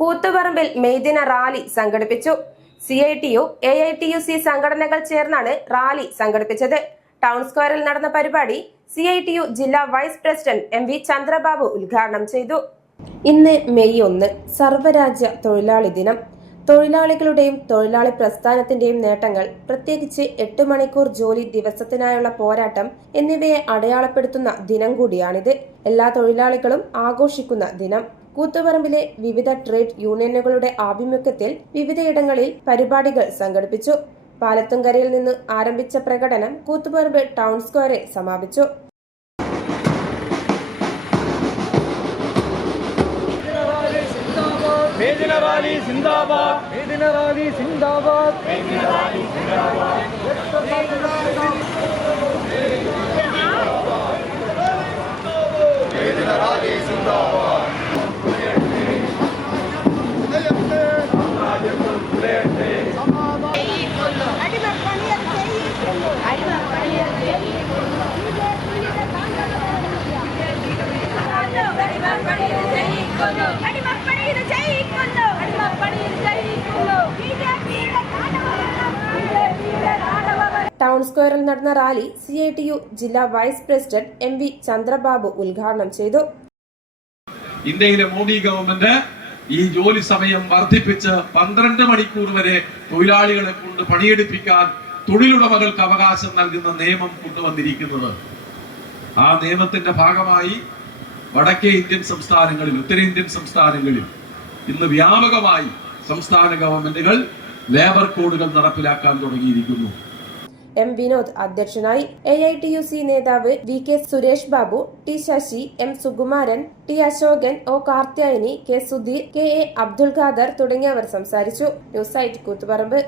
കൂത്തുപറമ്പിൽ മെയ്ദിന rally സംഘടിപ്പിച്ചു. CITU, AITUC സംഘടനകൾ ചേർന്നാണ് റാലി സംഘടിപ്പിച്ചത്. ടൗൺ സ്ക്വയറിൽ നടന്ന പരിപാടി CITU ജില്ലാ വൈസ് പ്രസിഡന്റ് MV ചന്ദ്രബാബു ഉദ്ഘാടനം ചെയ്തു. ഇന്ന് മെയ് 1 സർവ്വരാജ്യ തൊഴിലാളി ദിനം. തൊഴിലാളികളുടെയും തൊഴിലാളി പ്രസ്ഥാനത്തിന്റെയും നേട്ടങ്ങൾ, പ്രത്യേകിച്ച് 8 മണിക്കൂർ ജോലി ദിവസത്തിനായുള്ള പോരാട്ടം എന്നിവയെ അടയാളപ്പെടുത്തുന്ന ദിനം കൂടിയാണിത്. എല്ലാ തൊഴിലാളികളും ആഘോഷിക്കുന്ന ദിനം. കൂത്തുപറമ്പിലെ വിവിധ ട്രേഡ് യൂണിയനുകളുടെ ആഭിമുഖ്യത്തിൽ വിവിധയിടങ്ങളിൽ പരിപാടികൾ സംഘടിപ്പിച്ചു. പാലത്തുംകരയിൽ നിന്ന് ആരംഭിച്ച പ്രകടനം കൂത്തുപറമ്പ് ടൗൺ സ്ക്വയറിൽ സമാപിച്ചു. मेदिना रैली जिंदाबाद, मेदिना रैली जिंदाबाद, मेदिना रैली जिंदाबाद, मेदिना रैली जिंदाबाद। ടൗൺ സ്ക്വയറിൽ നടന്ന റാലി CITU ജില്ലാ വൈസ് പ്രസിഡന്റ് MV ചന്ദ്രബാബു ഉദ്ഘാടനം ചെയ്തു. ഇന്ത്യയിലെ മോദി ഗവൺമെന്റ് ഈ ജോലി സമയം വർദ്ധിപ്പിച്ച് 12 മണിക്കൂർ വരെ തൊഴിലാളികളെ കൊണ്ട് പണിയെടുപ്പിക്കാൻ തൊഴിലുടമകൾക്ക് അവകാശം നൽകുന്ന നിയമം കൊണ്ടുവന്നിരിക്കുന്നത്. ആ നിയമത്തിന്റെ ഭാഗമായി വടക്കേ ഇന്ത്യൻ സംസ്ഥാനങ്ങളിൽ, ഉത്തരേന്ത്യൻ സംസ്ഥാനങ്ങളിൽ ഇന്ന് വ്യാപകമായി സംസ്ഥാന ഗവൺമെന്റുകൾ ലേബർ കോഡുകൾ നടപ്പിലാക്കാൻ തുടങ്ങിയിരിക്കുന്നു. M വിനോദ് അധ്യക്ഷനായി. AITUC നേതാവ് VK Suresh Babu, T Sasi, M Sukumaran, T Ashokan, O Karthyayani, K Sudheer, KA Abdul Khader തുടങ്ങിയവർ സംസാരിച്ചു. News site Koothuparamba.